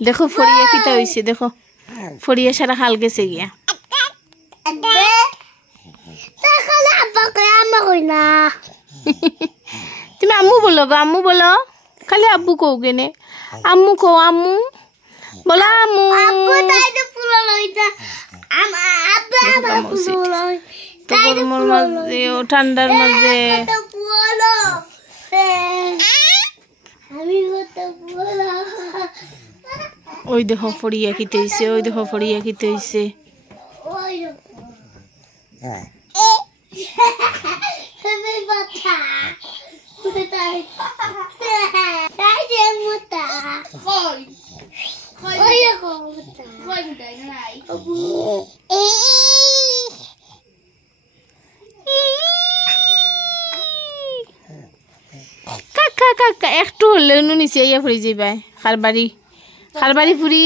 देखो फड़िया किता होइसे देखो फड़िया सारा खाल गेছে গিয়া তুমি আম্মু বলো গো আম্মু বলো খালি আব্বু কওগে নে আম্মু কো আম্মু বলো আম্মু আব্বু তাই তো ফুল লইতা আব্বা আব্বা ফুল লই তো গরমের মধ্যে ও ঠান্ডার মধ্যে তো বলো আমি কত বলো ওই দেখো ফড়িয়া কিতে হইছে ওই দেখো ফড়িয়া কিতে হইছে ওই তুমি বাতা তাই তাই যে মুতা কই কই ওই কো মুতা কই মুতা নাই কাকা কাকা একটু হলে নুনিছে ইয়া ফুরি যাইবাই খারবাড়ি ফুরি